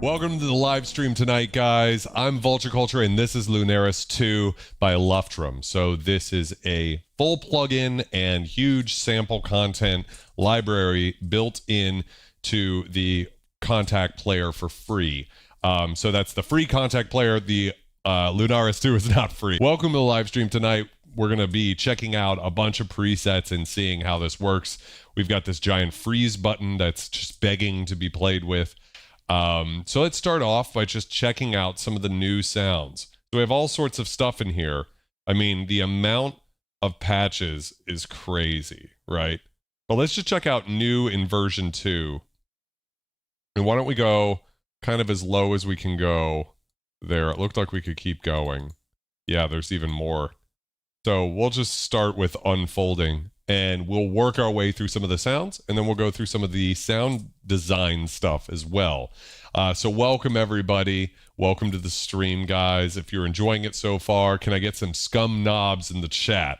Welcome to the live stream tonight, guys. I'm Vulture Culture, and this is Lunaris 2 by Luftrum. So this is a full plugin and huge sample content library built in to the Kontakt player for free. So that's the free Kontakt player. The Lunaris 2 is not free. Welcome to the live stream tonight. We're going to be checking out a bunch of presets and seeing how this works. We've got this giant freeze button that's just begging to be played with. So let's start off by just checking out some of the new sounds. So we have all sorts of stuff in here. I mean, the amount of patches is crazy, right? But let's just check out new in version 2. And why don't we go kind of as low as we can go there. It looked like we could keep going. Yeah, there's even more. So we'll just start with unfolding. And we'll work our way through some of the sounds, and then we'll go through some of the sound design stuff as well. So welcome, everybody. Welcome to the stream, guys. If you're enjoying it so far, can I get some scum knobs in the chat?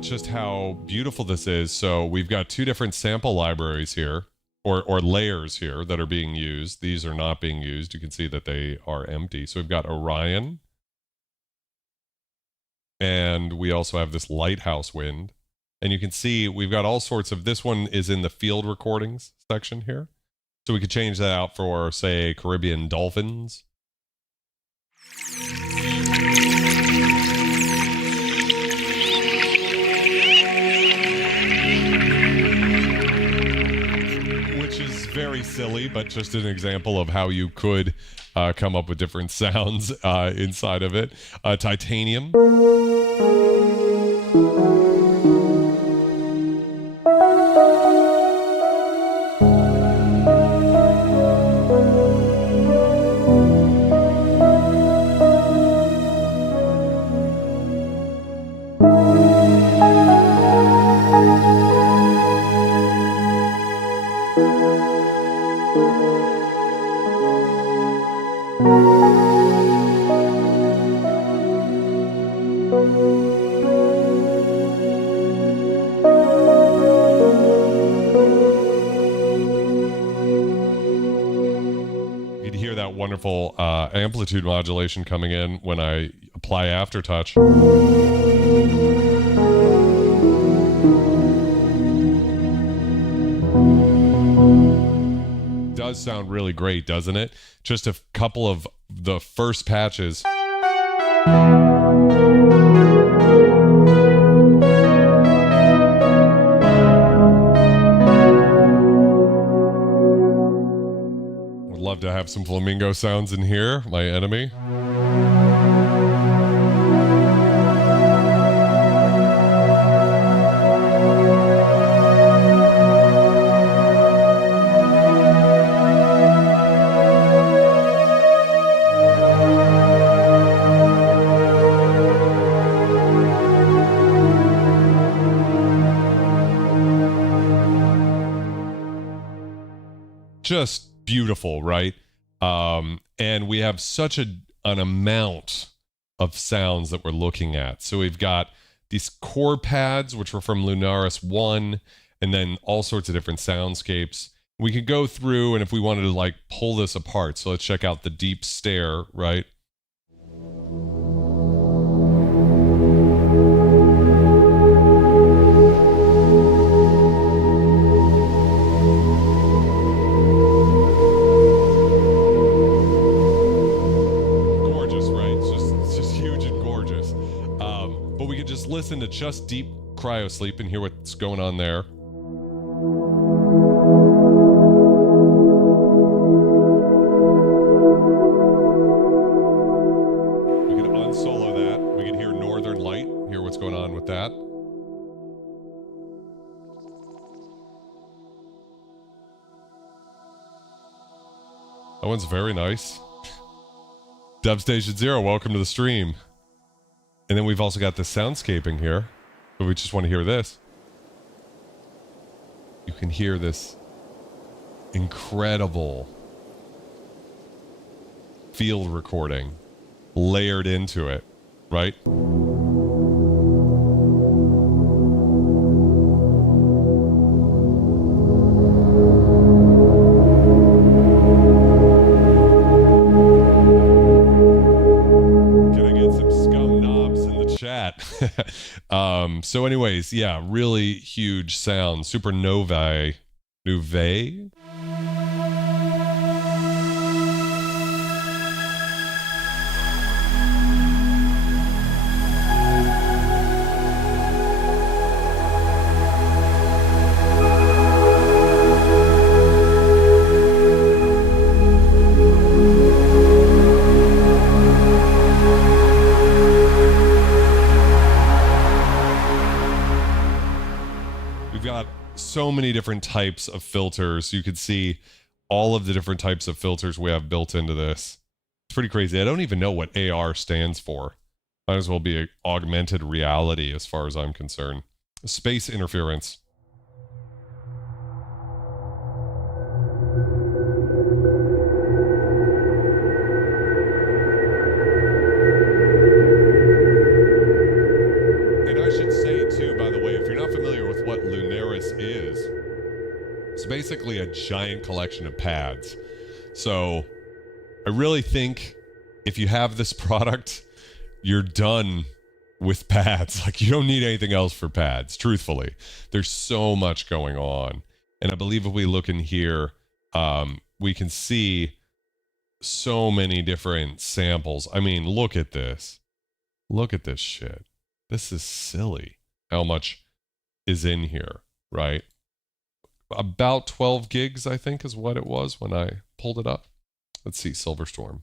Just how beautiful this is. So we've got two different sample libraries here, or layers here that are being used. These are not being used. You can see that they are empty. So we've got Orion, and we also have this lighthouse wind, and you can see we've got all sorts of, this one is in the field recordings section here. So we could change that out for, say, Caribbean dolphins. Very silly, but just an example of how you could come up with different sounds inside of it. Titanium. Wonderful amplitude modulation coming in when I apply aftertouch. Does sound really great, doesn't it? Just a couple of the first patches. Love to have some flamingo sounds in here, my enemy. Just beautiful, right? And we have such an amount of sounds that we're looking at. So we've got these core pads, which were from Lunaris 1, and then all sorts of different soundscapes. We could go through, and if we wanted to like pull this apart, so let's check out the deep stare, right? Listen to just deep cryo sleep and hear what's going on there. We can unsolo that. We can hear Northern Light, hear what's going on with that. That one's very nice. Dubstation Zero, welcome to the stream. And then we've also got the soundscaping here, but we just want to hear this. You can hear this incredible field recording layered into it, right? So anyways, yeah, really huge sound. Supernovae. Novae? So many different types of filters. You could see all of the different types of filters we have built into this. It's pretty crazy. I don't even know what AR stands for. Might as well be an augmented reality as far as I'm concerned. Space interference. It's basically a giant collection of pads. So I really think if you have this product, you're done with pads. Like, you don't need anything else for pads, truthfully. There's so much going on. And I believe if we look in here, we can see so many different samples. I mean, look at this. Look at this shit. This is silly how much is in here, right? About 12 gigs, I think, is what it was when I pulled it up. Let's see, Silverstorm.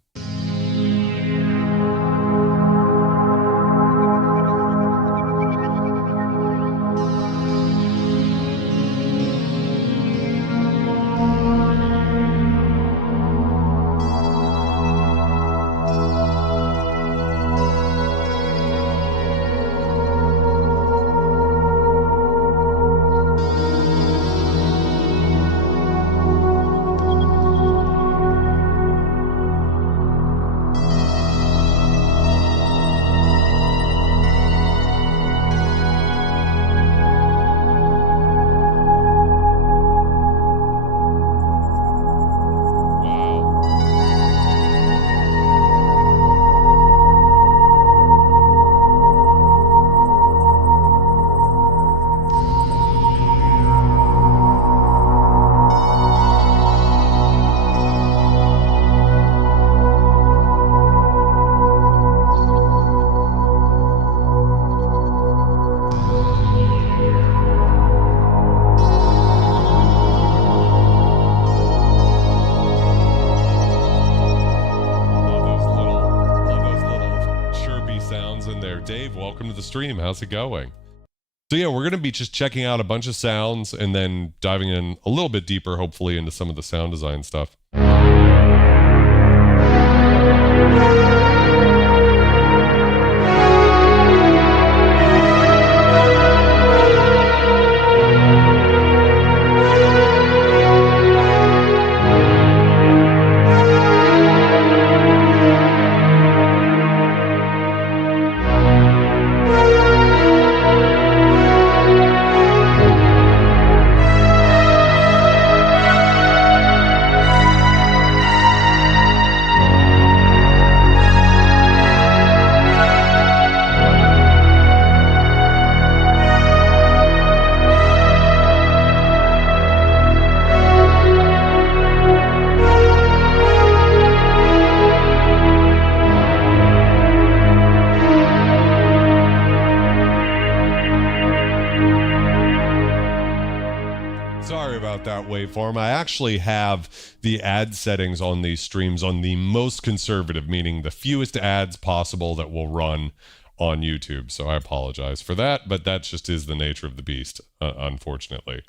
Stream. How's it going? So yeah, we're going to be just checking out a bunch of sounds and then diving in a little bit deeper, hopefully, into some of the sound design stuff. Waveform. I actually have the ad settings on these streams on the most conservative, meaning the fewest ads possible that will run on YouTube. So I apologize for that, but that just is the nature of the beast, unfortunately.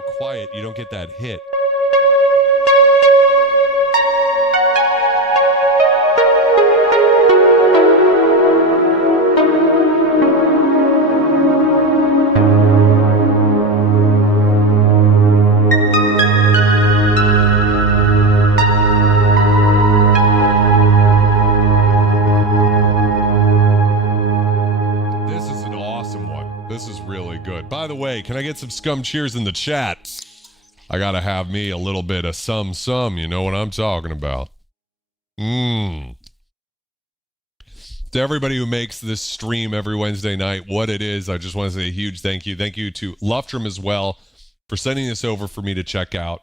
go quiet, you don't get that hit. By the way, can I get some scum cheers in the chat? I gotta have me a little bit of some, you know what I'm talking about. To everybody who makes this stream every Wednesday night what it is, I just want to say a huge thank you. Thank you to Luftrum as well for sending this over for me to check out.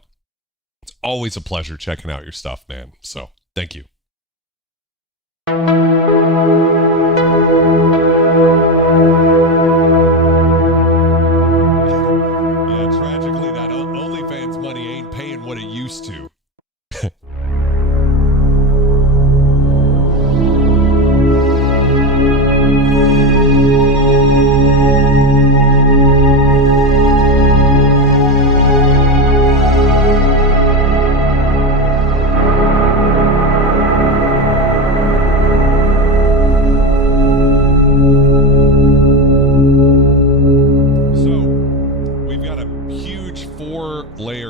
It's always a pleasure checking out your stuff, man. So, thank you. What it used to.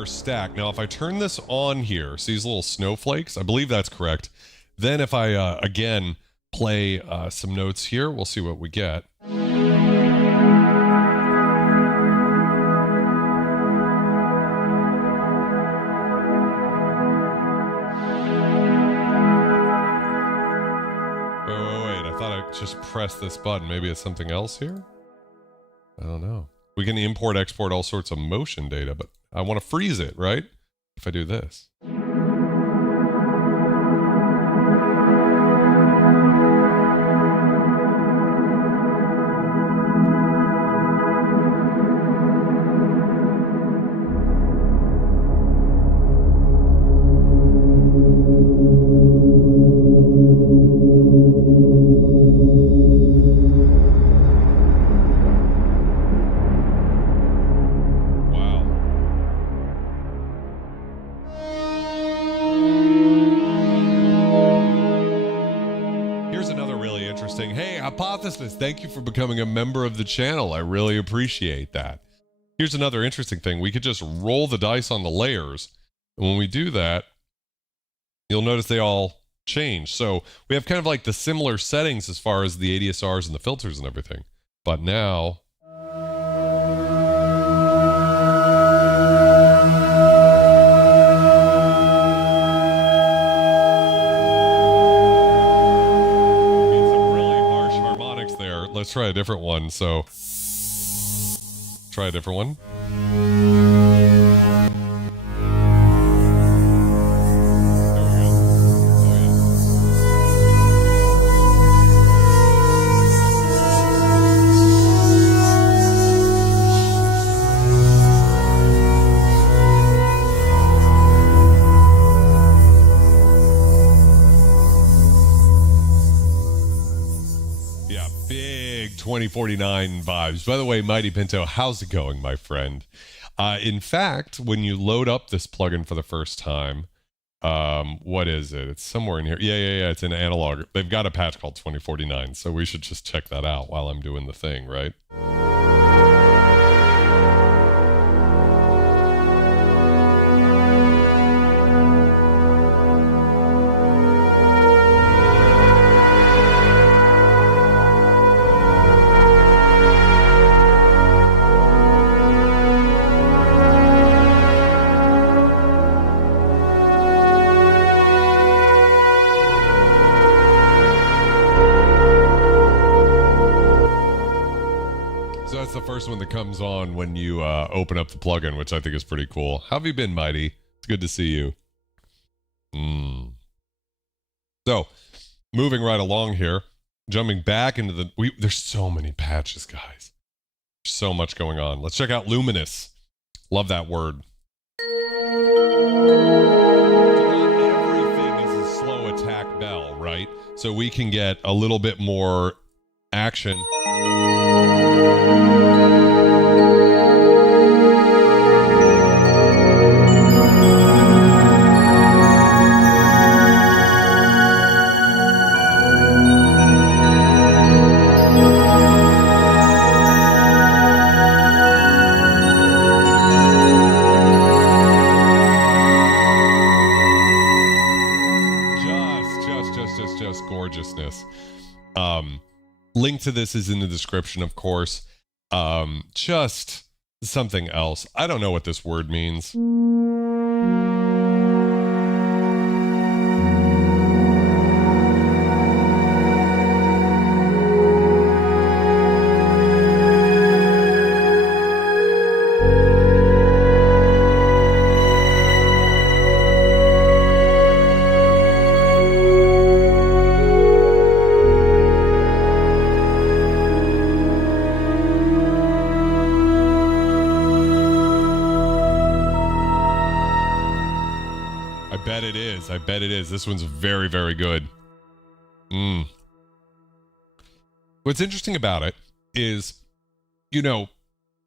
Stack. Now, if I turn this on here, see these little snowflakes? I believe that's correct. Then if I, again, play some notes here, we'll see what we get. Wait, I thought I just pressed this button. Maybe it's something else here? I don't know. We can import, export all sorts of motion data, but I want to freeze it, right? If I do this. Thank you for becoming a member of the channel. I really appreciate that. Here's another interesting thing. We could just roll the dice on the layers. And when we do that, you'll notice they all change. So we have kind of like the similar settings as far as the ADSRs and the filters and everything. But now... Let's try a different one. So, try a different one. There we go. Oh, yeah, big 2049 vibes. By the way, Mighty Pinto, how's it going, my friend? In fact, when you load up this plugin for the first time, what is it? It's somewhere in here. Yeah. It's in analog. They've got a patch called 2049, so we should just check that out while I'm doing the thing, right? First one that comes on when you open up the plugin, which I think is pretty cool. How have you been, Mighty? It's good to see you. So, moving right along here, jumping back into the... there's so many patches, guys. There's so much going on. Let's check out Luminous. Love that word. Not everything is a slow attack bell, right? So we can get a little bit more action. just gorgeousness. Link to this is in the description, of course. Just something else. I don't know what this word means. I bet it is. This one's very, very good. What's interesting about it is, you know,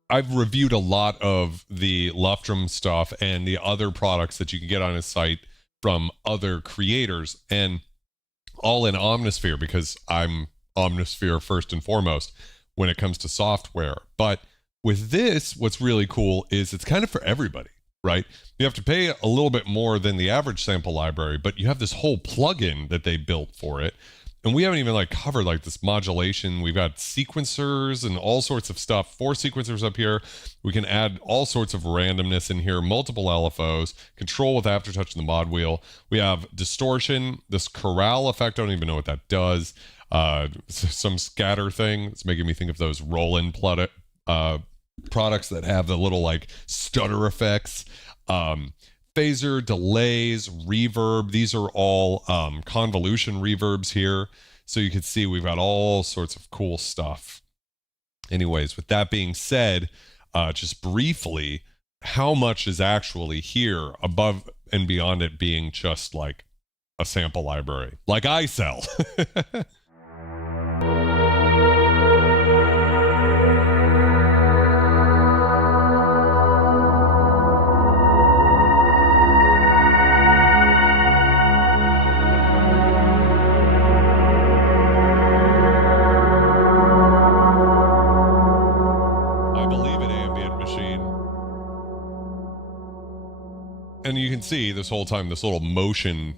I've reviewed a lot of the Luftrum stuff and the other products that you can get on his site from other creators, and all in Omnisphere, because I'm Omnisphere first and foremost when it comes to software. But with this, what's really cool is it's kind of for everybody. Right? You have to pay a little bit more than the average sample library, but you have this whole plugin that they built for it. And we haven't even like covered like this modulation. We've got sequencers and all sorts of stuff. 4 sequencers up here. We can add all sorts of randomness in here, multiple LFOs, control with aftertouch in the mod wheel. We have distortion, this chorale effect. I don't even know what that does. Some scatter thing. It's making me think of those Roland products that have the little like stutter effects, phaser, delays, reverb. These are all convolution reverbs here. So you can see we've got all sorts of cool stuff. Anyways, with that being said, just briefly, how much is actually here above and beyond it being just like a sample library, like I sell? And you can see this whole time, this little motion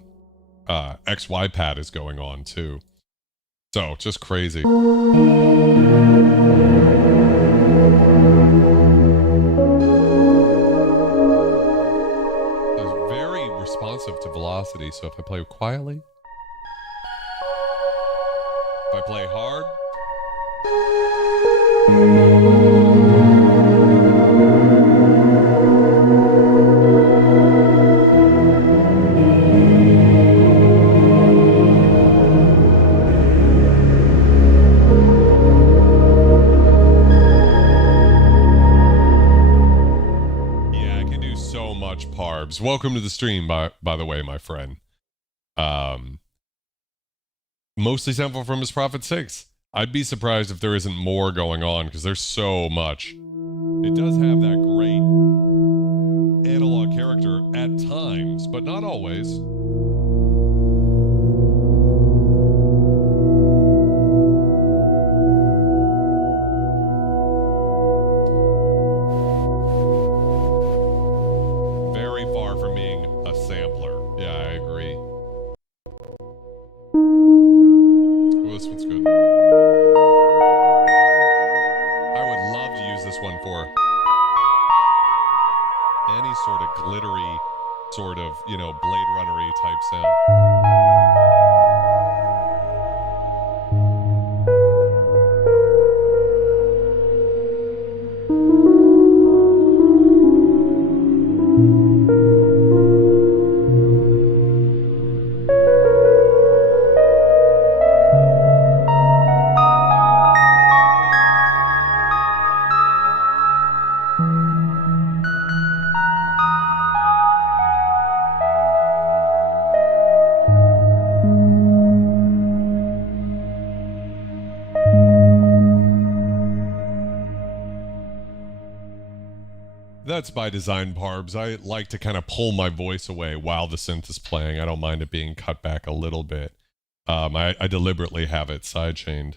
XY pad is going on too. So just crazy. It's very responsive to velocity. So if I play quietly, if I play hard, welcome to the stream, by the way, my friend. Mostly sample from his Prophet 6. I'd be surprised if there isn't more going on, because there's so much. It does have that great analog character at times, but not always. That's by design, Barbs. I like to kind of pull my voice away while the synth is playing. I don't mind it being cut back a little bit. I deliberately have it sidechained.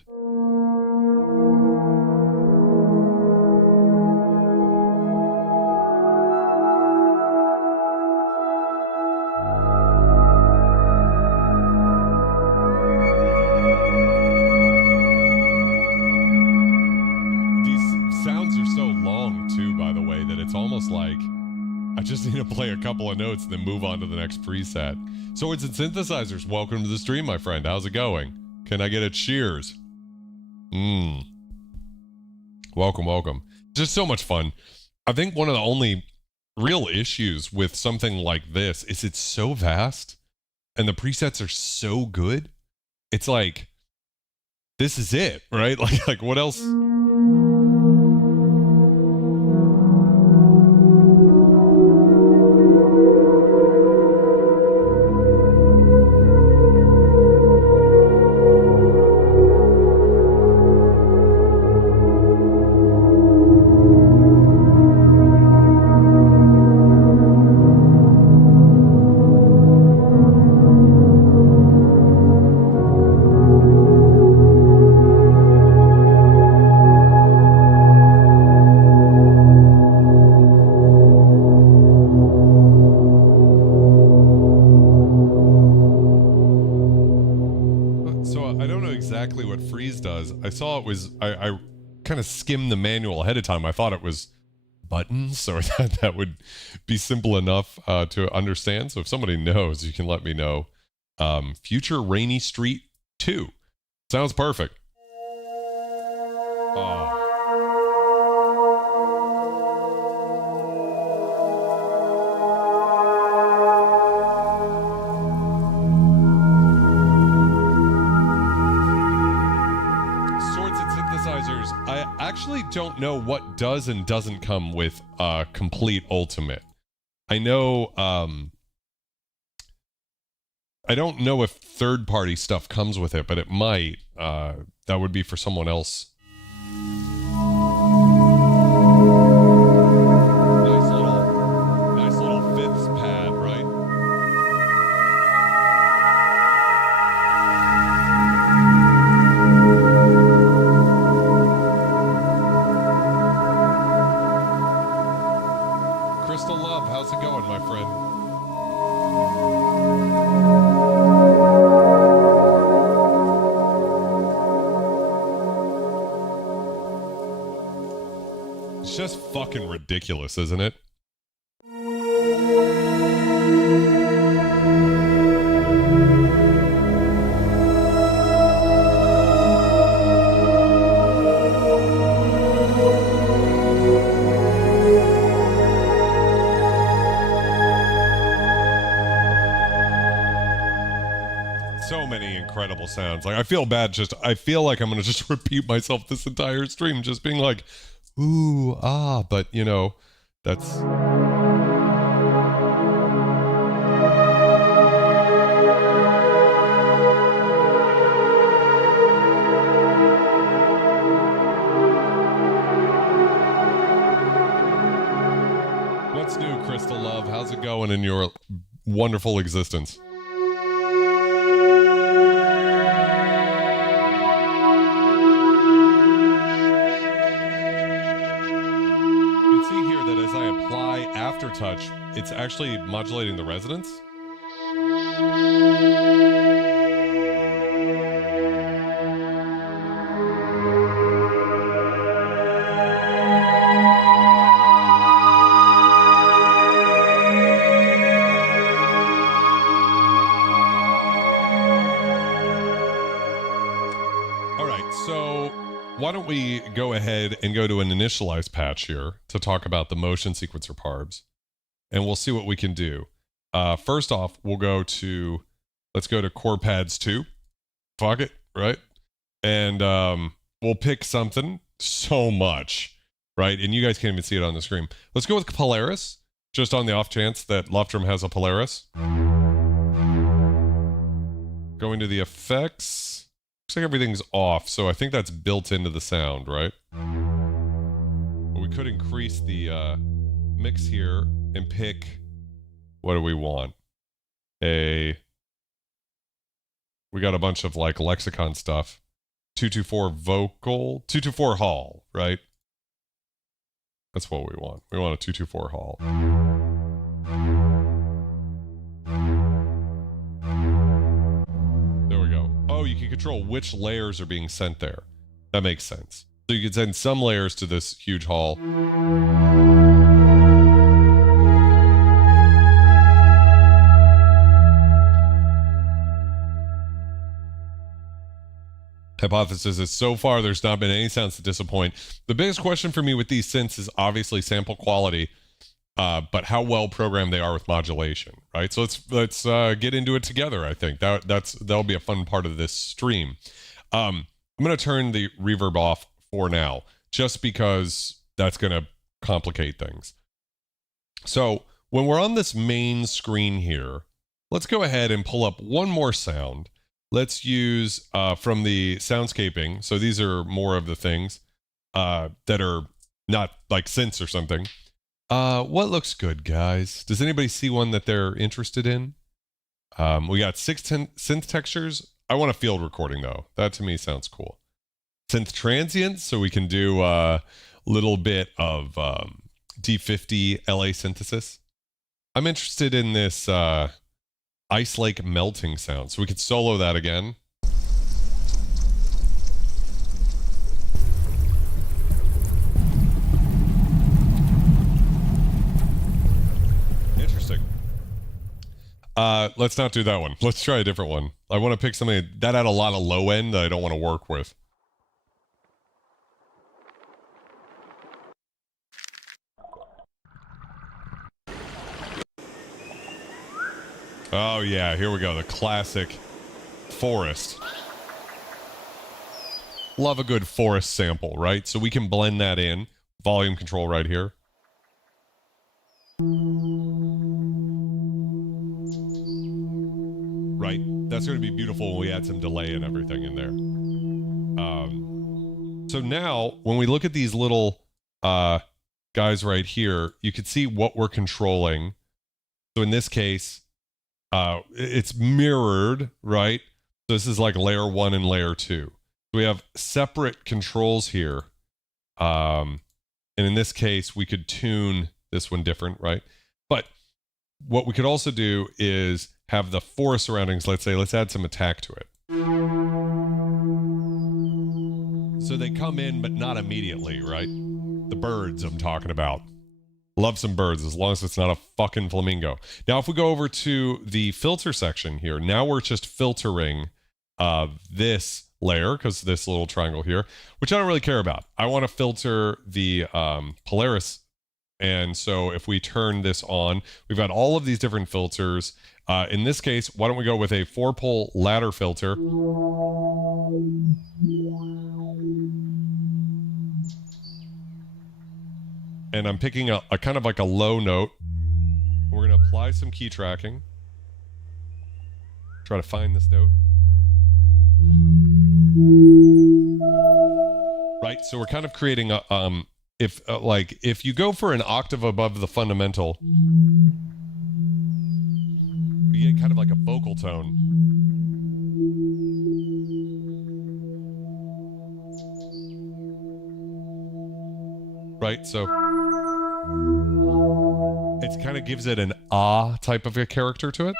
just need to play a couple of notes and then move on to the next preset. Swords and synthesizers, welcome to the stream, my friend. How's it going? Can I get a cheers? Welcome, welcome. Just so much fun. I think one of the only real issues with something like this is it's so vast and the presets are so good. It's like, this is it, right? Like what else? I saw it was, I kind of skimmed the manual ahead of time. I thought it was buttons, so that would be simple enough to understand. So if somebody knows, you can let me know. Future Rainy Street 2. Sounds perfect. Oh. I actually don't know what does and doesn't come with complete ultimate. I know I don't know if third-party stuff comes with it, but it might. That would be for someone else. Nice little fifths pad, right? Crystal Love, how's it going, my friend? It's just fucking ridiculous, isn't it? So many incredible sounds. Like, I feel bad I feel like I'm gonna just repeat myself this entire stream, just being like, ooh, ah, but you know, that's... What's new, Crystal Love? How's it going in your wonderful existence? Touch, it's actually modulating the resonance. All right, so why don't we go ahead and go to an initialized patch here to talk about the motion sequencer parbs. And we'll see what we can do. First off, let's go to Core Pads 2. Fuck it, right? And we'll pick something. So much, right? And you guys can't even see it on the screen. Let's go with Polaris, just on the off chance that Luftrum has a Polaris. Going to the effects. Looks like everything's off, so I think that's built into the sound, right? But we could increase the mix here and pick, what do we want? We got a bunch of like lexicon stuff. 224 vocal, 224 hall, right? That's what we want. We want a 224 hall. There we go. Oh, you can control which layers are being sent there. That makes sense. So you can send some layers to this huge hall. hypothesis is so far there's not been any sounds to disappoint. The biggest question for me with these synths is obviously sample quality, but how well programmed they are with modulation, right? So let's get into it together. I think that'll be a fun part of this stream. I'm gonna turn the reverb off for now, just because that's gonna complicate things. So when we're on this main screen here, let's go ahead and pull up one more sound. Let's use from the soundscaping. So these are more of the things that are not like synths or something. What looks good, guys? Does anybody see one that they're interested in? We got 6 synth textures. I want a field recording though. That to me sounds cool. Synth transients, so we can do a little bit of D50 LA synthesis. I'm interested in this ice lake melting sound, so we could solo that again. Interesting. Let's not do that one. Let's try a different one. I want to pick something that had a lot of low end that I don't want to work with. Oh yeah, here we go. The classic forest. Love a good forest sample, right? So we can blend that in. Volume control right here. Right? That's going to be beautiful when we add some delay and everything in there. So now, when we look at these little guys right here, you can see what we're controlling. So in this case, it's mirrored, right? So this is like layer 1 and layer 2. So we have separate controls here. And in this case, we could tune this one different, right? But what we could also do is have the forest surroundings, let's say, let's add some attack to it. So they come in, but not immediately, right? The birds I'm talking about. Love some birds, as long as it's not a fucking flamingo. Now, if we go over to the filter section here, now we're just filtering this layer, because this little triangle here, which I don't really care about. I want to filter the Polaris. And so if we turn this on, we've got all of these different filters. In this case, why don't we go with a 4-pole ladder filter. And I'm picking a kind of like a low note. We're going to apply some key tracking. Try to find this note. Right, so we're kind of creating a, if you go for an octave above the fundamental, you get kind of like a vocal tone. Right, so it kind of gives it an ah type of a character to it.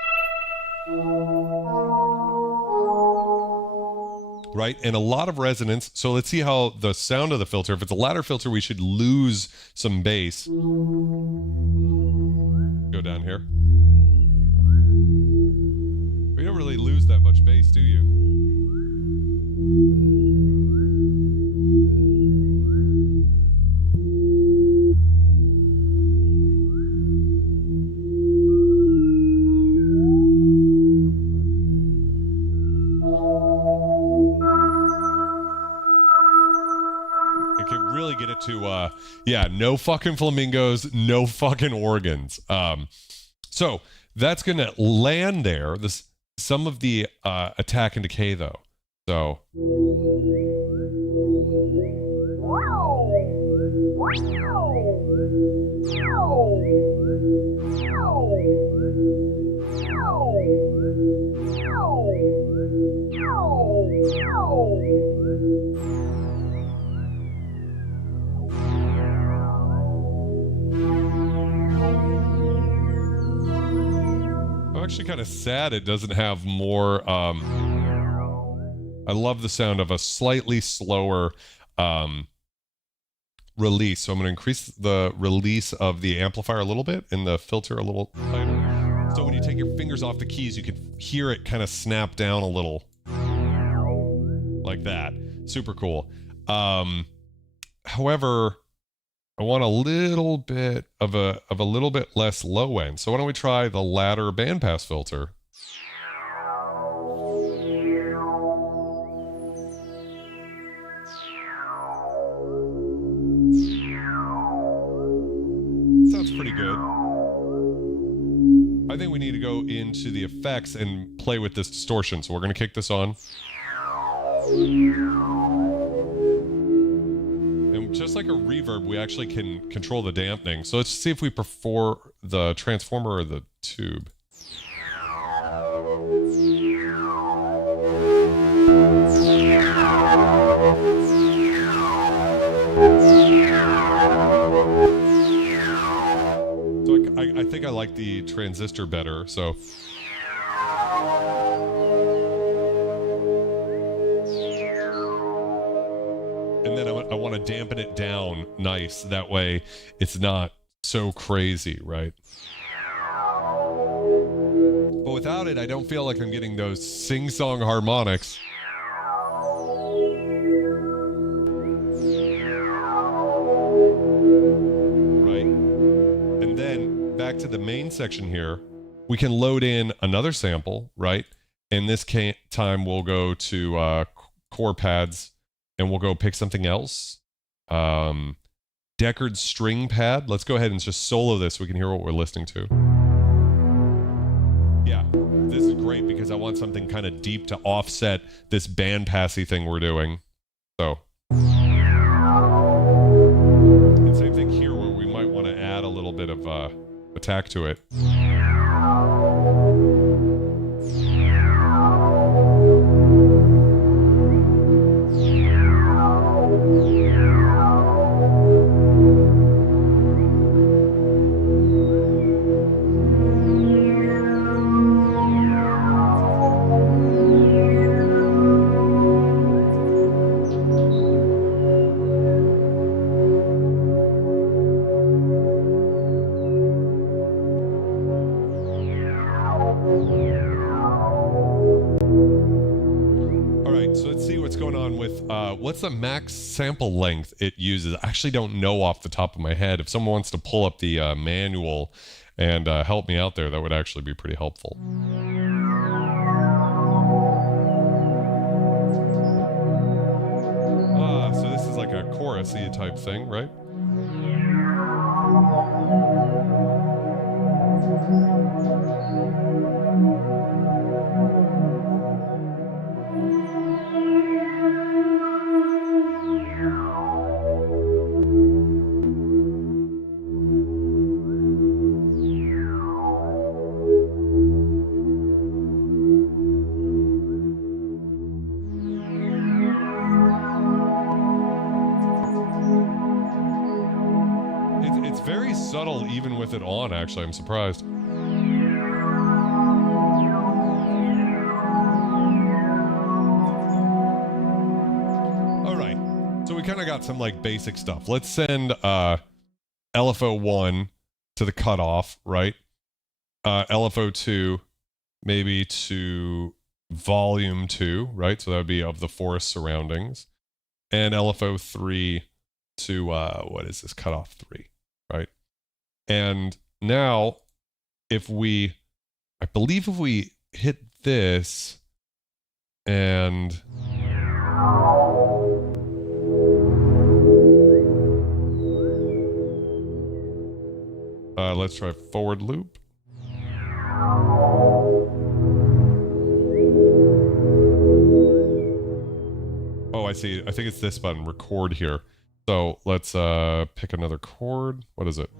Right, and a lot of resonance. So let's see how the sound of the filter, if it's a ladder filter, we should lose some bass. Go down here. You don't really lose that much bass, do you? It can really get it to, yeah, no fucking flamingos, no fucking organs. So that's going to land there. Some of the attack and decay, though. So. Actually kind of sad it doesn't have more. I love the sound of a slightly slower release, so I'm going to increase the release of the amplifier a little bit and the filter a little tighter, so when you take your fingers off the keys you can hear it kind of snap down a little. like that. Super cool. However, I want a little bit of a little bit less low end. So why don't we try the ladder bandpass filter? Sounds pretty good. I think we need to go into the effects and play with this distortion. So we're going to kick this on. And just like a reverb, we actually can control the dampening. So let's see if we prefer the transformer or the tube. So I think I like the transistor better, so. And then I want to dampen it down nice. That way it's not so crazy, right? But without it, I don't feel like I'm getting those sing-song harmonics. Right? And then back to the main section here, we can load in another sample, right? And this time we'll go to core pads and we'll go pick something else. Deckard string pad. Let's go ahead and just solo this so we can hear what we're listening to. Yeah, this is great because I want something kind of deep to offset this bandpassy thing we're doing. So. And same thing here where we might want to add a little bit of attack to it. What's the max sample length it uses? I actually don't know off the top of my head. If someone wants to pull up the manual and help me out there, that would actually be pretty helpful. So this is like a chorus-y type thing, right? It's very subtle even with it on, actually. I'm surprised. All right. So we kind of got some like basic stuff. Let's send LFO1 to the cutoff, right? LFO2 maybe to volume 2, right? So that would be of the forest surroundings. And LFO3 to, what is this? Cutoff 3, right? And now, if we, I believe if we hit this and... let's try forward loop. Oh, I see. I think it's this button, record here. So let's pick another chord. What is it?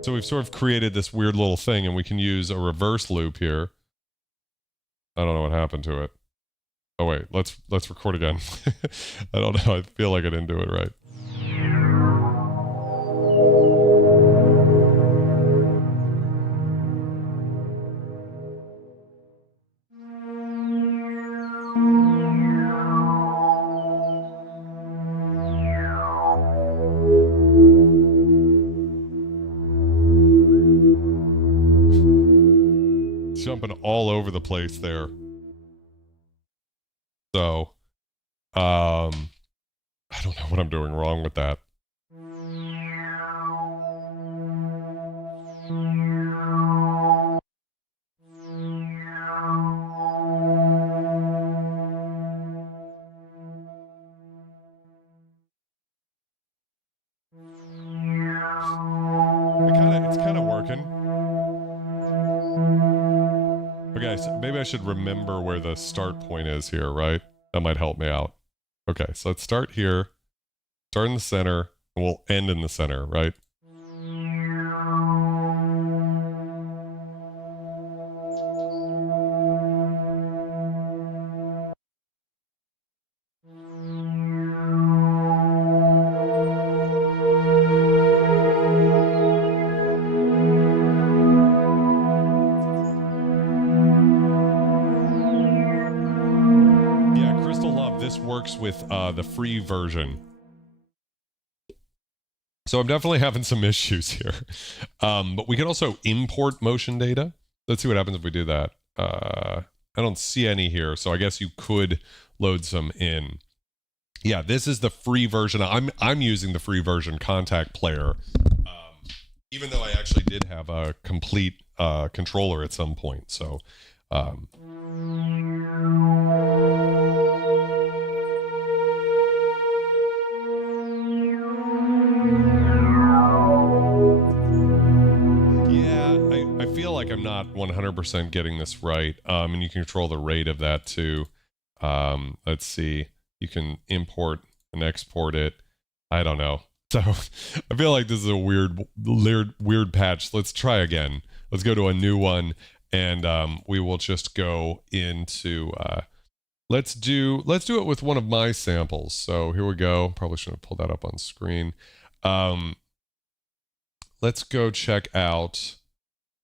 So we've sort of created this weird little thing, and we can use a reverse loop here. I don't know what happened to it. Oh wait, let's record again. I don't know. I feel like I didn't do it right. all over the place there. So, I don't know what I'm doing wrong with that. It's kind of working. Okay, so maybe I should remember where the start point is here, right? That might help me out. Okay, so let's start here. Start in the center, and we'll end in the center, right? With the free version. So I'm definitely having some issues here. But we can also import motion data. Let's see what happens if we do that. I don't see any here, so I guess you could load some in. Yeah, this is the free version. I'm using the free version Kontakt player, even though I actually did have a complete controller at some point. So like I'm not 100% getting this right, and you can control the rate of that too. Let's see, you can import and export it. I don't know. So I feel like this is a weird patch. Let's try again. Let's go to a new one, and we will just go into let's do it with one of my samples. So here we go. Probably should have pulled that up on screen. Let's go check out.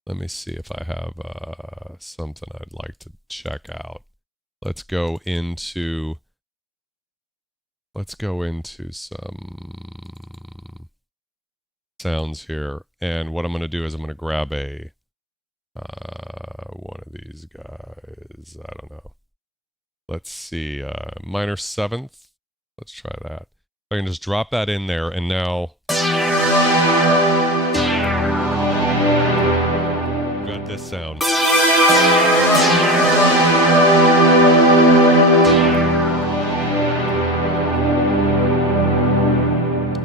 Let me see if I have something I'd like to check out. Let's go into some sounds here. And what I'm going to do is I'm going to grab a one of these guys. I don't know. Let's see, minor seventh. Let's try that. I can just drop that in there, and now this sound.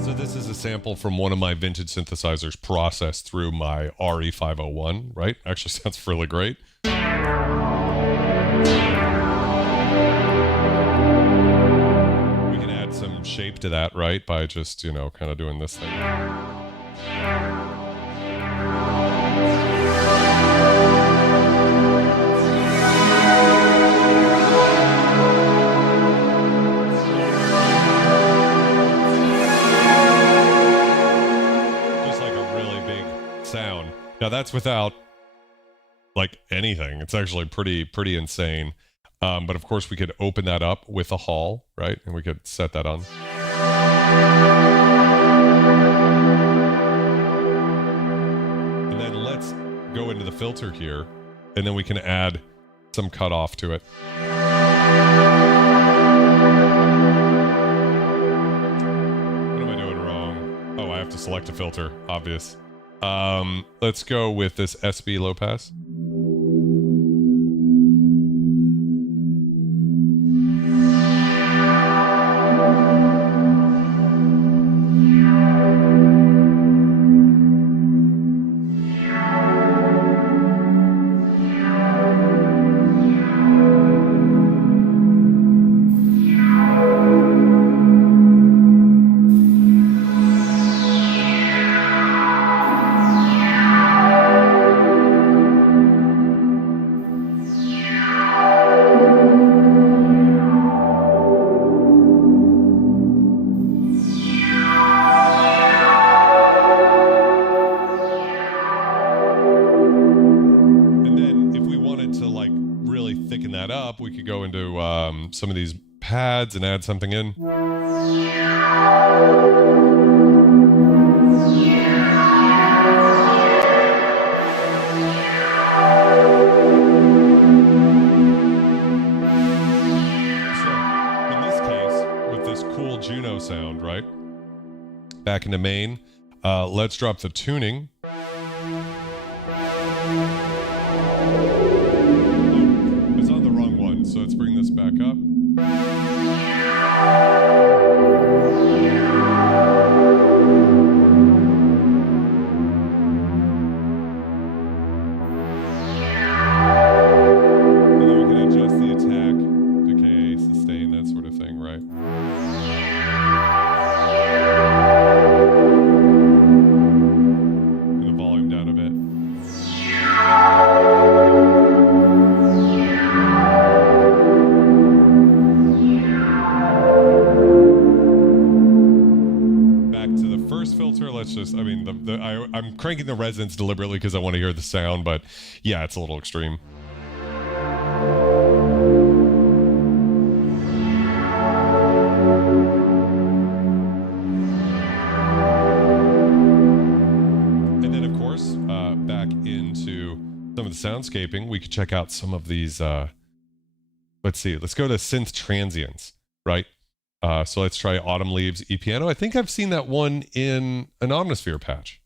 So this is a sample from one of my vintage synthesizers processed through my RE501, right? Actually sounds really great. We can add some shape to that, right? By just, you know, kind of doing this thing. Now that's without like anything. It's actually pretty insane. But of course we could open that up with a hall, right? And we could set that on. And then let's go into the filter here, and then we can add some cutoff to it. What am I doing wrong? Oh, I have to select a filter, obvious. Let's go with this SB low pass. We could go into some of these pads and add something in. cool Juno sound, right? Back into main. Let's drop the tuning. It's on the wrong one, so let's bring this back up. And then we can adjust the attack, decay, sustain, that sort of thing, right? And the volume down a bit. Filter. Let's just, I mean, I'm cranking the resonance deliberately because I want to hear the sound, but yeah, it's a little extreme. And then, of course, back into some of the soundscaping, we could check out some of these. Let's see. Let's go to synth transients, right? So let's try Autumn Leaves E-Piano. I think I've seen that one in an Omnisphere patch.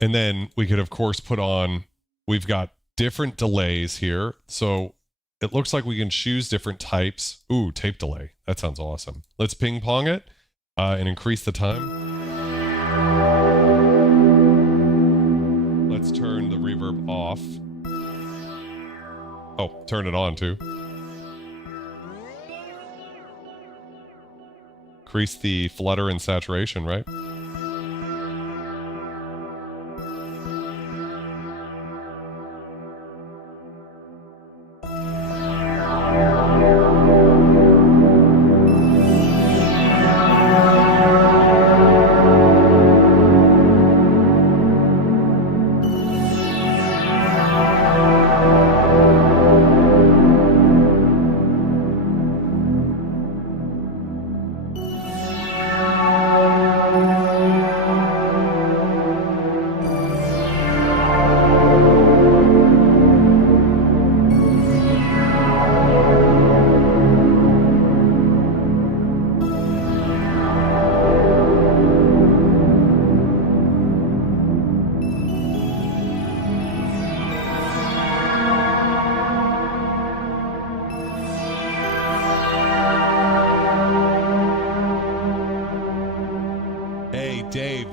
And then we could, of course, put on, we've got different delays here. So it looks like we can choose different types. Ooh, tape delay. That sounds awesome. Let's ping pong it and increase the time. Let's turn the reverb off. Oh, turn it on too. Increase the flutter and saturation, right?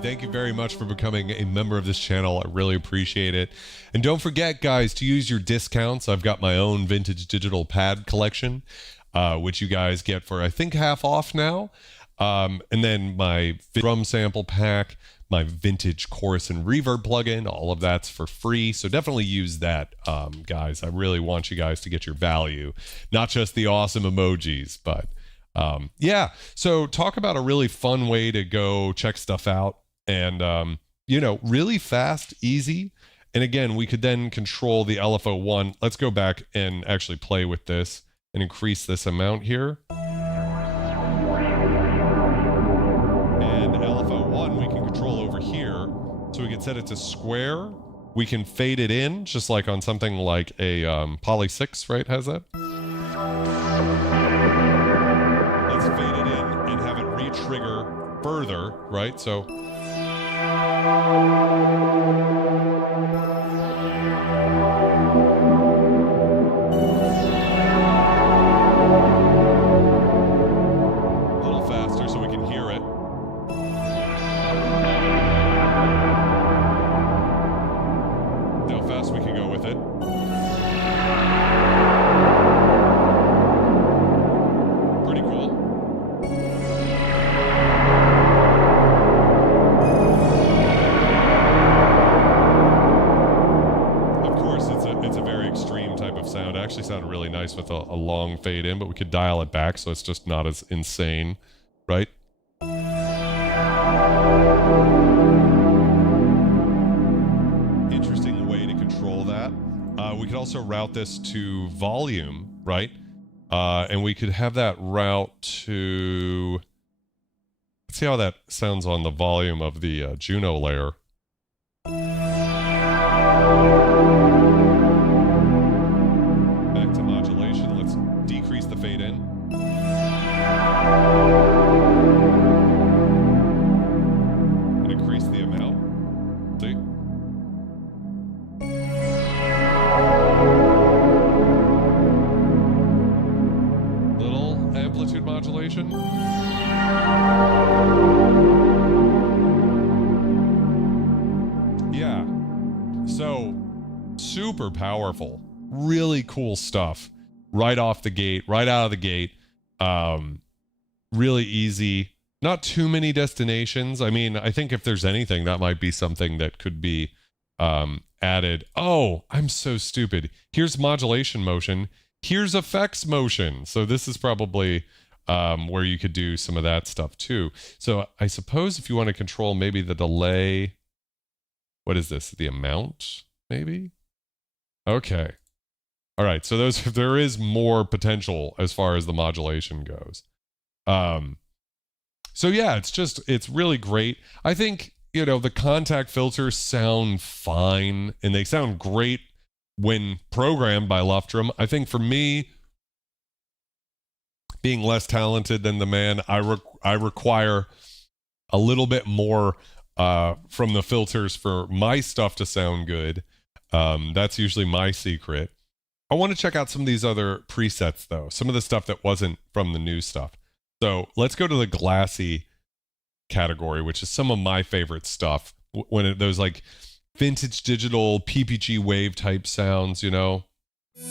Thank you very much for becoming a member of this channel. I really appreciate it. And don't forget, guys, to use your discounts. I've got my own vintage digital pad collection, which you guys get for, I think, half off now. And then my drum sample pack, my vintage chorus and reverb plugin, all of that's for free. So definitely use that, guys. I really want you guys to get your value, not just the awesome emojis, but yeah. So talk about a really fun way to go check stuff out. And, you know, really fast, easy. And again, we could then control the LFO1. Let's go back and actually play with this and increase this amount here. And LFO1, we can control over here. So we can set it to square. We can fade it in, just like on something like a Poly 6, right? Has that? Let's fade it in and have it re-trigger further, right? So... a little faster so we can hear it. See how fast we can go with it. Pretty cool. extreme type of sound. It actually sounded really nice with a long fade in, but we could dial it back so it's just not as insane, right? Interesting way to control that. We could also route this to volume, right? And we could have that route to... Let's see how that sounds on the volume of the Juno layer. Back to modulation. Let's decrease the fade in. And increase the amount. See? Little amplitude modulation. Yeah. So, super powerful. Really cool stuff. Right off the gate, right out of the gate. Really easy. Not too many destinations. I mean, I think if there's anything, that might be something that could be added. Oh, I'm so stupid. Here's modulation motion. Here's effects motion. So this is probably where you could do some of that stuff too. So I suppose if you want to control maybe the delay, what is this? The amount, maybe? Okay. All right. So there is more potential as far as the modulation goes. So yeah, it's really great. I think, you know, the Kontakt filters sound fine and they sound great when programmed by Luftrum. I think for me, being less talented than the man, I require a little bit more from the filters for my stuff to sound good. That's usually my secret. I want to check out some of these other presets though, some of the stuff that wasn't from the new stuff. So let's go to the glassy category, which is some of my favorite stuff. When those like vintage digital PPG wave type sounds, you know. All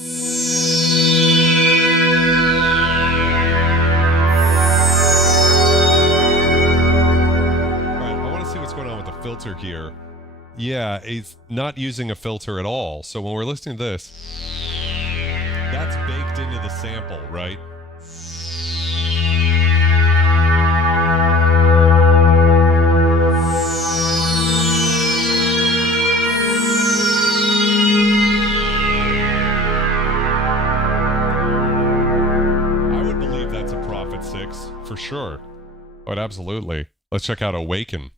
right, I want to see what's going on with the filter here. Yeah, it's not using a filter at all. So when we're listening to this, that's baked into the sample, right? For sure. But absolutely. Let's check out Awaken.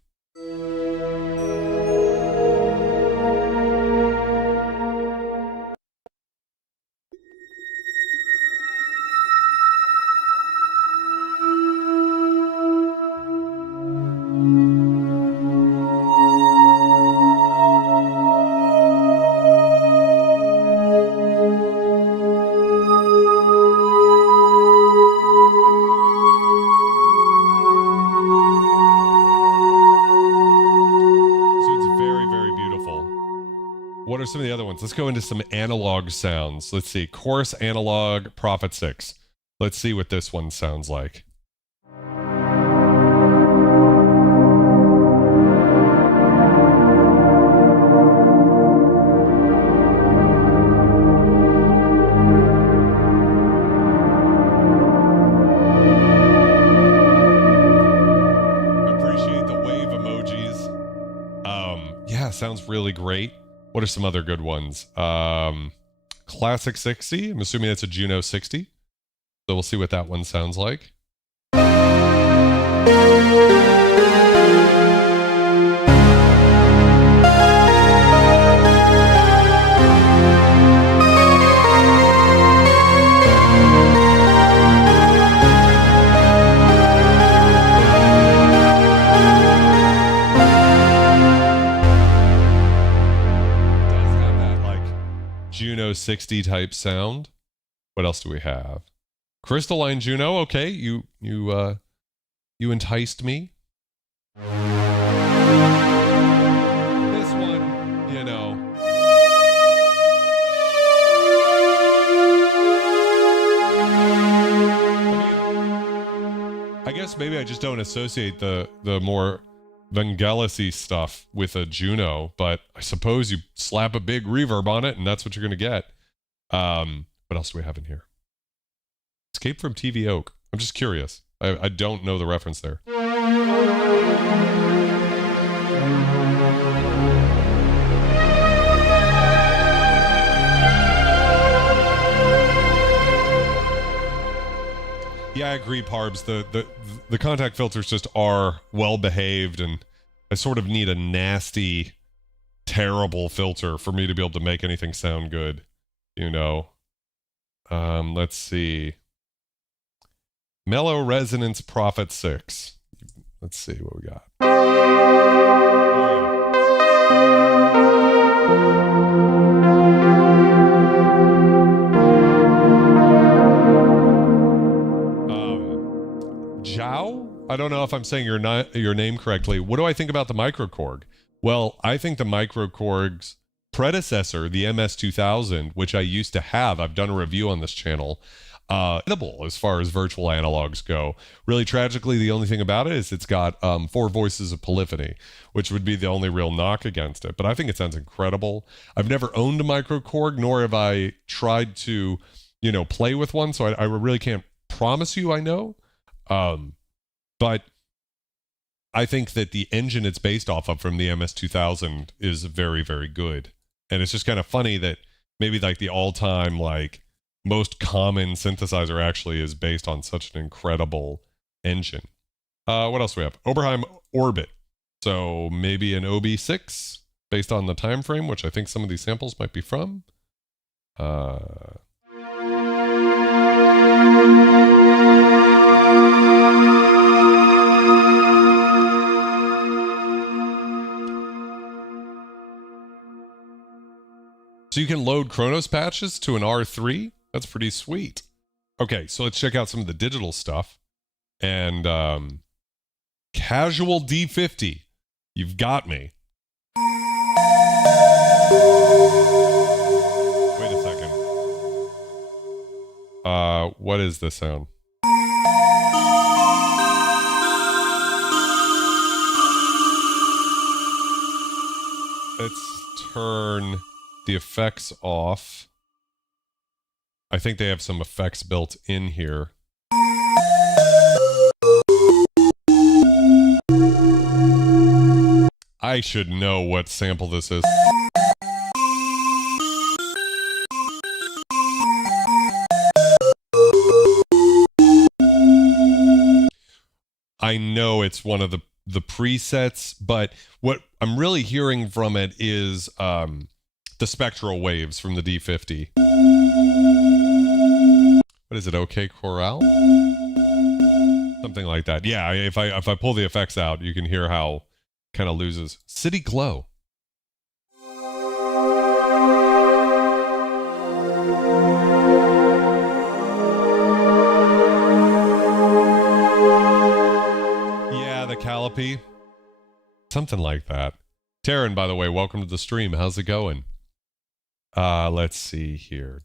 What are some of the other ones? Let's go into some analog sounds. Let's see. Chorus analog, Prophet 6. Let's see what this one sounds like. Appreciate the wave emojis. Yeah, sounds really great. What are some other good ones? Classic 60. I'm assuming that's a Juno 60. So we'll see what that one sounds like. Juno 60 type sound. What else do we have? Crystalline Juno. Okay, you enticed me. This one, you know. I guess maybe I just don't associate the more Vangelis-y stuff with a Juno, but I suppose you slap a big reverb on it and that's what you're going to get. What else do we have in here? Escape from TV Oak. I'm just curious. I don't know the reference there. Yeah, I agree, Parbs. The contact filters just are well behaved, and I sort of need a nasty, terrible filter for me to be able to make anything sound good. You know. Let's see. Mellow Resonance Prophet 6. Let's see what we got. Zhao? I don't know if I'm saying your name correctly. What do I think about the Microkorg? Well, I think the Microkorg's predecessor, the MS-2000, which I used to have, I've done a review on this channel, edible as far as virtual analogs go. Really tragically, the only thing about it is it's got 4 voices of polyphony, which would be the only real knock against it. But I think it sounds incredible. I've never owned a Microkorg, nor have I tried to, play with one, so I really can't promise you I know. But I think that the engine it's based off of from the MS-2000 is very, very good. And it's just kind of funny that maybe like the all-time, most common synthesizer actually is based on such an incredible engine. What else do we have? Oberheim Orbit. So maybe an OB6 based on the time frame, which I think some of these samples might be from. So you can load Kronos patches to an R3. That's pretty sweet. Okay, so let's check out some of the digital stuff. And Casual D50. You've got me. Wait a second. What is this sound? Let's turn the effects off. I think they have some effects built in here. I should know what sample this is. I know it's one of the presets, but what I'm really hearing from it is the spectral waves from the D50. What is it? OK Chorale? Something like that. Yeah, if I pull the effects out, you can hear how kind of loses. City Glow. Yeah, the Calliope. Something like that. Taryn, by the way, welcome to the stream. How's it going? Let's see here.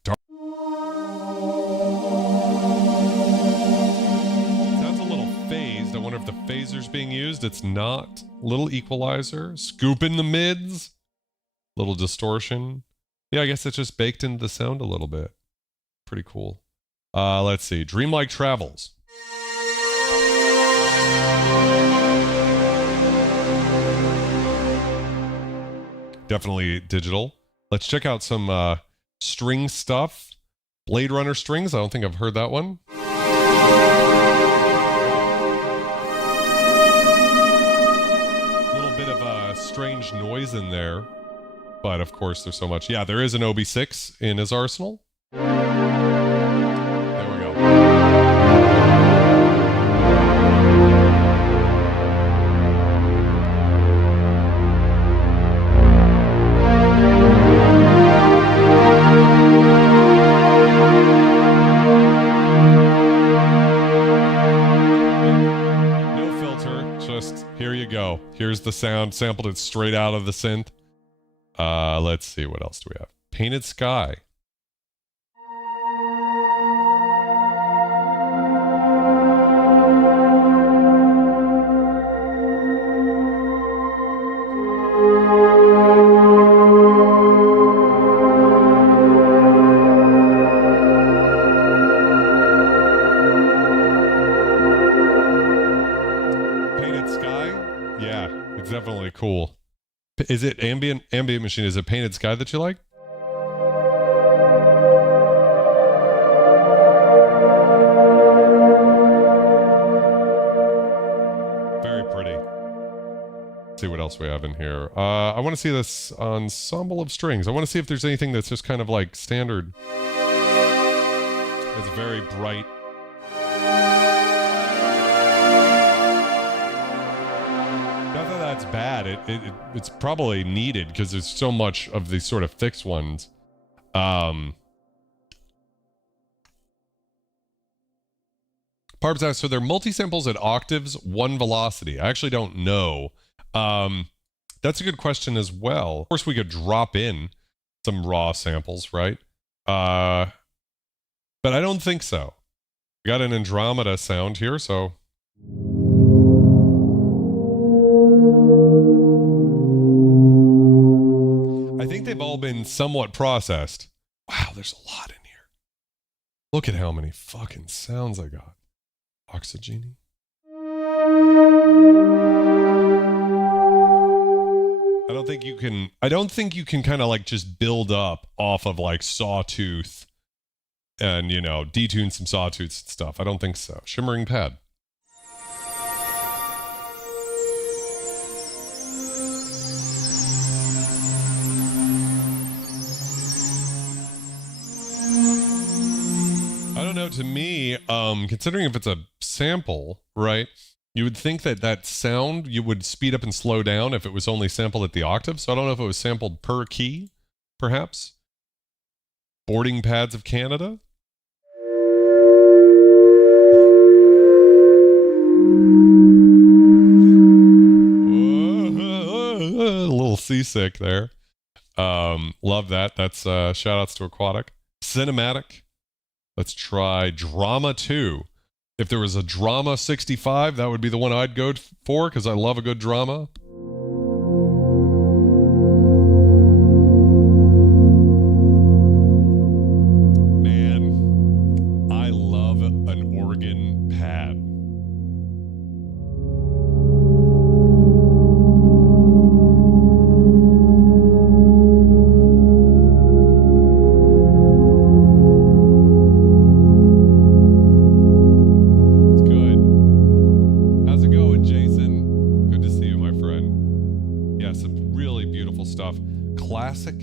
Sounds a little phased. I wonder if the phaser's being used. It's not. Little equalizer. Scoop in the mids. Little distortion. Yeah, I guess it's just baked into the sound a little bit. Pretty cool. Let's see. Dreamlike Travels. Definitely digital. Let's check out some string stuff. Blade Runner strings. I don't think I've heard that one. A little bit of a strange noise in there. But of course, there's so much. Yeah, there is an OB6 in his arsenal. There we go. Here you go. Here's the sound. Sampled it straight out of the synth. Let's see. What else do we have? Painted Sky. Is it ambient machine? Is it Painted Sky that you like? Very pretty. Let's see what else we have in here. I want to see this ensemble of strings. I want to see if there's anything that's just kind of like standard. It's very bright. Not that that's bad. It's probably needed because there's so much of these sort of fixed ones. Parbs asks, so they're multi-samples at octaves, one velocity. I actually don't know. That's a good question as well. Of course, we could drop in some raw samples, right? But I don't think so. We got an Andromeda sound here, so... I think they've all been somewhat processed. Wow, there's a lot in here. Look at how many fucking sounds I got. Oxygeny. I don't think you can kind of like just build up off of like Sawtooth and, you know, detune some Sawtooths and stuff. I don't think so. Shimmering Pad. I don't know, to me, considering if it's a sample, right, you would think that that sound, you would speed up and slow down if it was only sampled at the octave. So I don't know if it was sampled per key, perhaps. Boarding Pads of Canada. A little seasick there. Love that. That's shout outs to Aquatic. Cinematic. Let's try Drama 2. If there was a Drama 65, that would be the one I'd go for because I love a good drama. Man, I love an organ pad. Classic,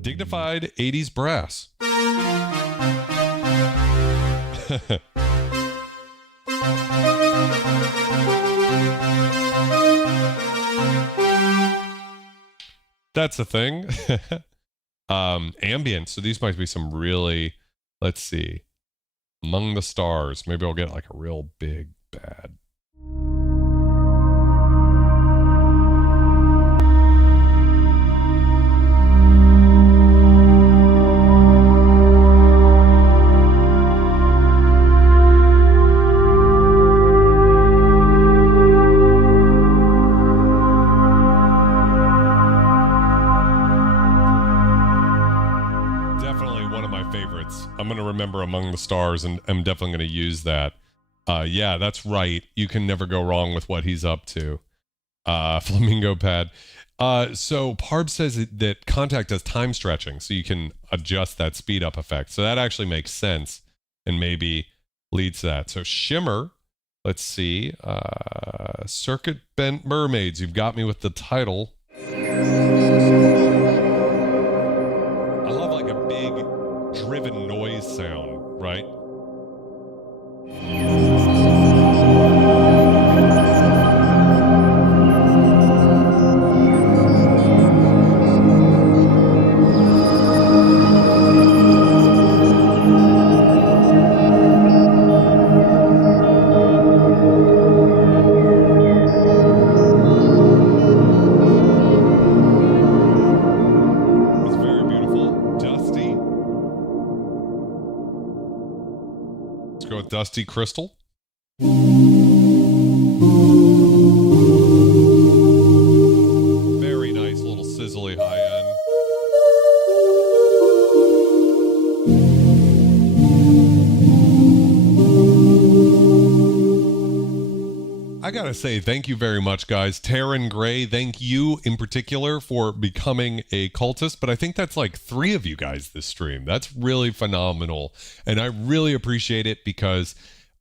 dignified 80s brass. That's a thing. Ambient. So these might be some really, let's see, Among the Stars. Maybe I'll get like a real big bad. I'm going to remember Among the Stars, and I'm definitely going to use that. Yeah, that's right. You can never go wrong with what he's up to. Flamingo Pad. So Parb says that Kontakt does time stretching, so you can adjust that speed up effect. So that actually makes sense and maybe leads to that. So Shimmer, let's see. Circuit Bent Mermaids. You've got me with the title. I love like a big driven noise sound, right? Dusty Crystal. Very nice little sizzly high end. gotta say thank you very much, guys. Taryn Gray, thank you in particular for becoming a cultist, but I think that's like 3 of you guys this stream. That's really phenomenal, and I really appreciate it because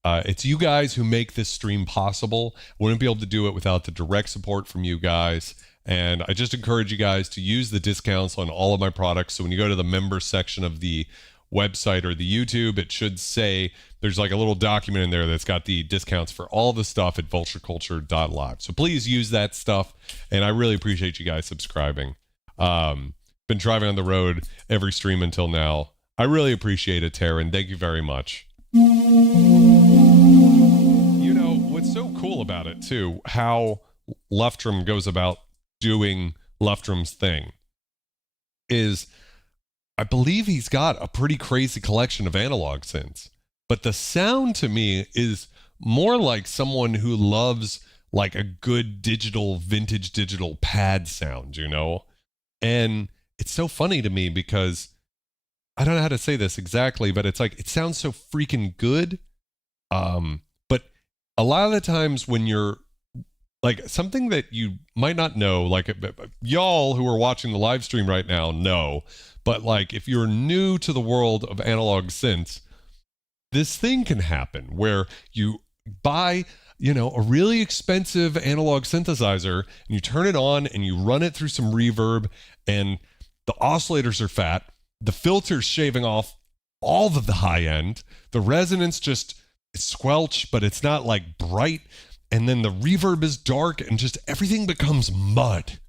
it's you guys who make this stream possible. Wouldn't be able to do it without the direct support from you guys, and I just encourage you guys to use the discounts on all of my products. So when you go to the members section of the website or the YouTube, it should say there's like a little document in there that's got the discounts for all the stuff at vultureculture.live. So please use that stuff, and I really appreciate you guys subscribing. Been driving on the road every stream until now. I really appreciate it, Taryn. Thank you very much. You know, what's so cool about it too, how Luftrum goes about doing Luftrum's thing is I believe he's got a pretty crazy collection of analog synths, but the sound to me is more like someone who loves like a good vintage digital pad sound, you know? And it's so funny to me because I don't know how to say this exactly, but it's like, it sounds so freaking good. But a lot of the times when you're like something that you might not know, like y'all who are watching the live stream right now know, but like if you're new to the world of analog synths, this thing can happen where you buy, you know, a really expensive analog synthesizer and you turn it on and you run it through some reverb and the oscillators are fat, the filter's shaving off all of the high end, the resonance just squelch, but it's not like bright. And then the reverb is dark and just everything becomes mud.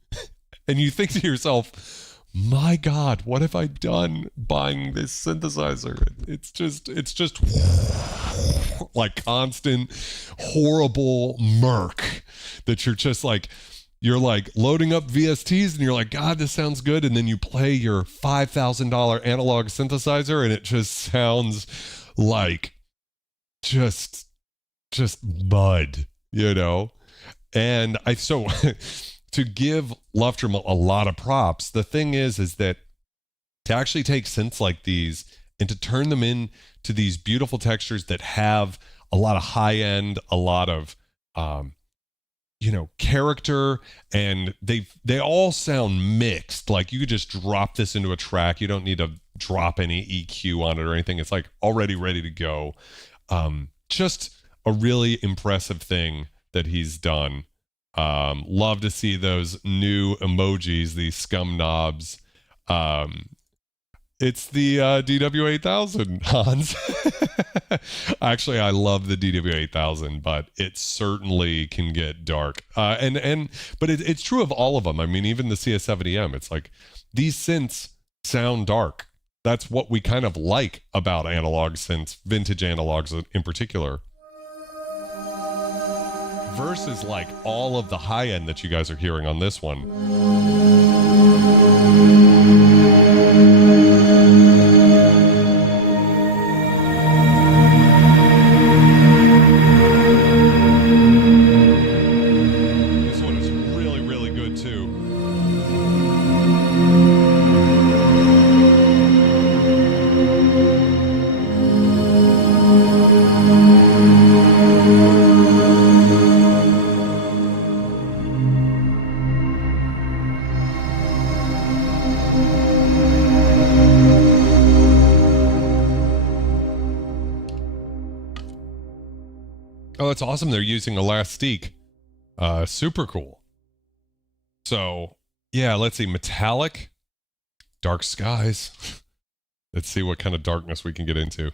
And you think to yourself, my God, what have I done buying this synthesizer? It's just like constant, horrible murk that you're like loading up VSTs and you're like, God, this sounds good. And then you play your $5,000 analog synthesizer and it just sounds like just mud. You know, and so to give Luftrum a lot of props, the thing is that to actually take synths like these and to turn them into these beautiful textures that have a lot of high end, a lot of, you know, character, and they all sound mixed. Like you could just drop this into a track. You don't need to drop any EQ on it or anything. It's like already ready to go. Just a really impressive thing that he's done. Love to see those new emojis, these scum knobs. It's the DW8000, Hans. Actually, I love the DW8000, but it certainly can get dark. But it's true of all of them. I mean, even the CS70M, it's like these synths sound dark. That's what we kind of like about analog synths, vintage analogs in particular. Versus like all of the high end that you guys are hearing on this one. This one is really, really good too. Oh, it's awesome. They're using Elastique. Super cool. So, yeah, let's see. Metallic. Dark skies. Let's see what kind of darkness we can get into.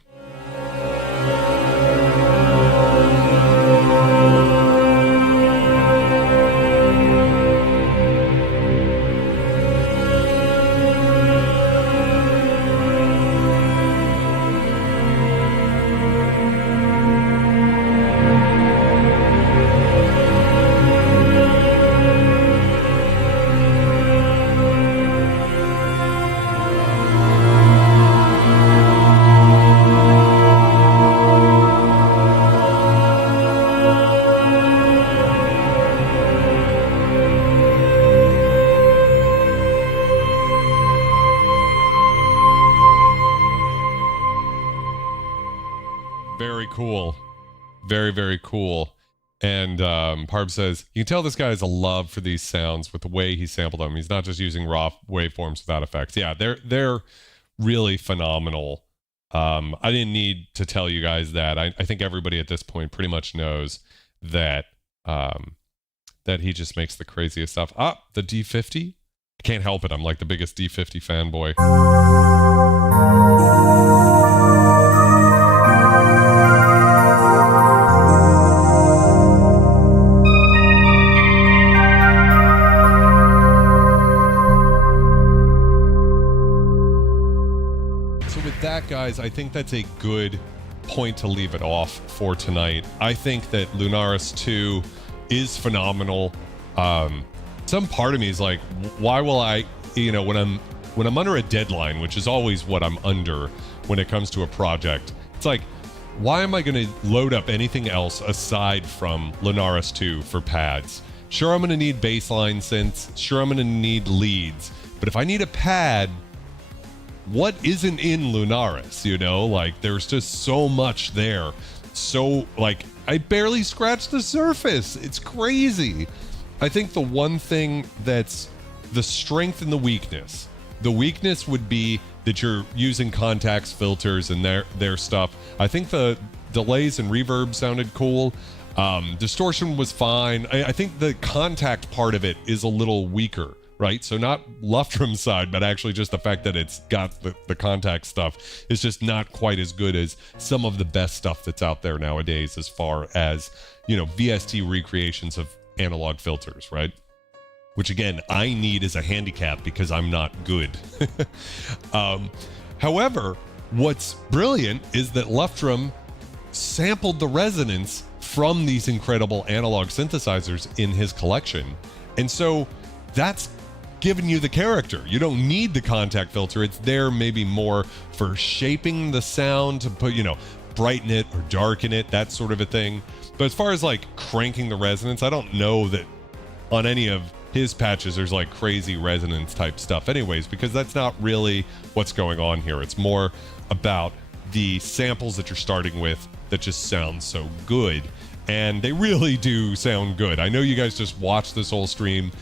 Very cool. Very, very cool. And Parb says, you can tell this guy has a love for these sounds with the way he sampled them. He's not just using raw waveforms without effects. Yeah, they're really phenomenal. I didn't need to tell you guys that. I think everybody at this point pretty much knows that that he just makes the craziest stuff. Ah, the D50. I can't help it. I'm like the biggest D50 fanboy. So with that, guys, I think that's a good point to leave it off for tonight. I think that Lunaris 2 is phenomenal. Some part of me is like, why will I, you know, when I'm under a deadline, which is always what I'm under when it comes to a project, it's like, why am I going to load up anything else aside from Lunaris 2 for pads? Sure, I'm going to need baseline synths. Sure, I'm going to need leads. But if I need a pad, what isn't in Lunaris, you know? Like, there's just so much there. So, like, I barely scratched the surface. It's crazy. I think the one thing that's the strength and the weakness would be that you're using contacts, filters, and their stuff. I think the delays and reverb sounded cool. Distortion was fine. I think the contact part of it is a little weaker, right? So not Luftrum's side, but actually just the fact that it's got the contact stuff is just not quite as good as some of the best stuff that's out there nowadays as far as, you know, VST recreations of analog filters, right? Which again, I need as a handicap because I'm not good. However, what's brilliant is that Luftrum sampled the resonance from these incredible analog synthesizers in his collection. And so that's giving you the character. You don't need the contact filter. It's there maybe more for shaping the sound to put, you know, brighten it or darken it, that sort of a thing. But as far as like cranking the resonance, I don't know that on any of his patches there's like crazy resonance type stuff anyways, because that's not really what's going on here. It's more about the samples that you're starting with that just sound so good. And they really do sound good. I know you guys just watched this whole stream,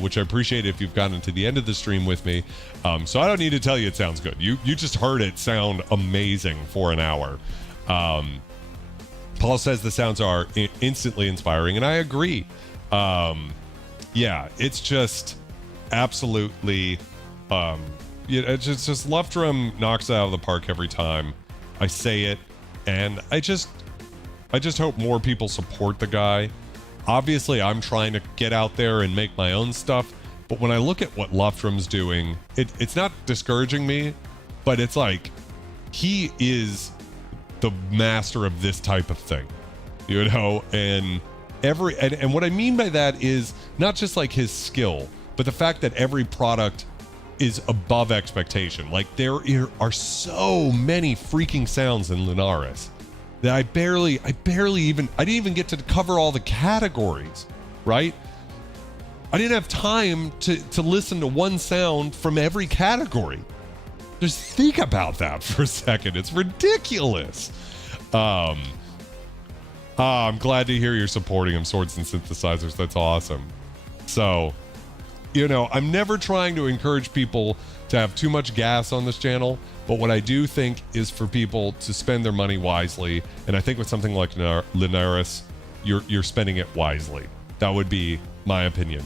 which I appreciate if you've gotten to the end of the stream with me. So I don't need to tell you it sounds good. You just heard it sound amazing for an hour. Paul says the sounds are instantly inspiring, and I agree. Yeah, it's just absolutely, it's just Luftrum knocks it out of the park every time I say it, and I just hope more people support the guy. Obviously, I'm trying to get out there and make my own stuff, but when I look at what Luftrum's doing, it's not discouraging me, but it's like, he is the master of this type of thing, you know? And what I mean by that is not just like his skill, but the fact that every product is above expectation. Like, there are so many freaking sounds in Lunaris that I didn't even get to cover all the categories, right? I didn't have time to listen to one sound from every category. Just think about that for a second. It's ridiculous. I'm glad to hear you're supporting him, Swords and Synthesizers. That's awesome. So, you know, I'm never trying to encourage people to have too much gas on this channel, but what I do think is for people to spend their money wisely, and I think with something like Lunaris, you're spending it wisely. That would be my opinion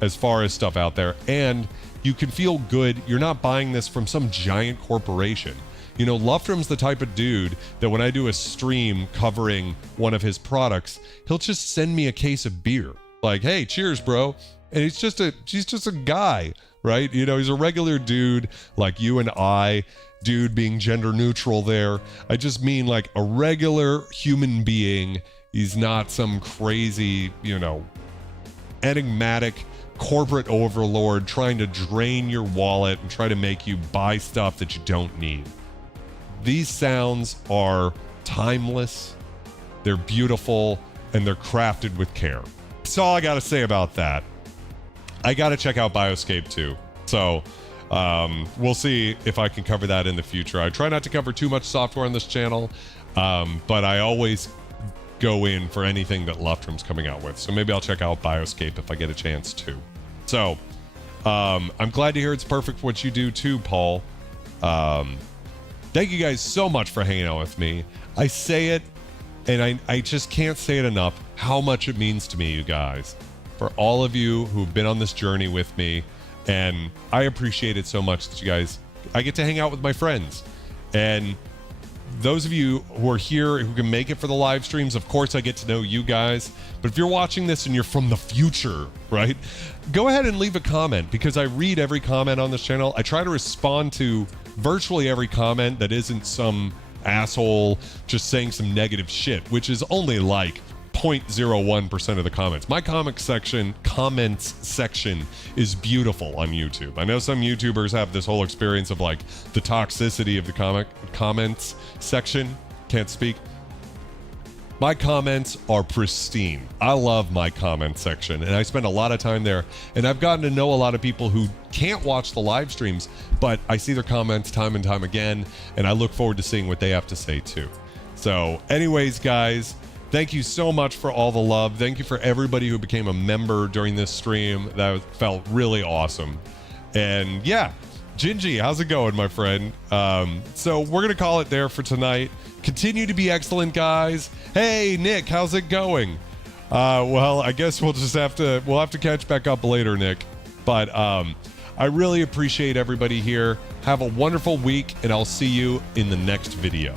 as far as stuff out there. And you can feel good. You're not buying this from some giant corporation. You know, Luftrum's the type of dude that when I do a stream covering one of his products, he'll just send me a case of beer. Like, hey, cheers, bro. And he's just a guy, right? You know, he's a regular dude like you and I, dude being gender neutral there. I just mean like a regular human being. He's not some crazy, you know, enigmatic corporate overlord trying to drain your wallet and try to make you buy stuff that you don't need. These sounds are timeless, they're beautiful, and they're crafted with care. That's all I gotta say about that. I gotta check out Bioscape too. So we'll see if I can cover that in the future. I try not to cover too much software on this channel, but I always go in for anything that Luftrum's coming out with. So maybe I'll check out Bioscape if I get a chance to. So I'm glad to hear it's perfect for what you do too, Paul. Thank you guys so much for hanging out with me. I say it, and I just can't say it enough, how much it means to me, you guys. For all of you who've been on this journey with me, and I appreciate it so much that you guys, I get to hang out with my friends. And those of you who are here, who can make it for the live streams, of course I get to know you guys. But if you're watching this and you're from the future, right, go ahead and leave a comment, because I read every comment on this channel. I try to respond to virtually every comment that isn't some asshole just saying some negative shit, which is only like 0.01% of the comments. My comments section is beautiful on YouTube. I know some YouTubers have this whole experience of like the toxicity of the comments section. Can't speak. My comments are pristine. I love my comment section, and I spend a lot of time there, and I've gotten to know a lot of people who can't watch the live streams, but I see their comments time and time again, and I look forward to seeing what they have to say too. So anyways, guys, thank you so much for all the love. Thank you for everybody who became a member during this stream. That felt really awesome. And yeah, Gingy, how's it going, my friend? So we're gonna call it there for tonight. Continue to be excellent, guys. Hey, Nick, how's it going? Well, I guess we'll have to catch back up later, Nick. But I really appreciate everybody here. Have a wonderful week, and I'll see you in the next video.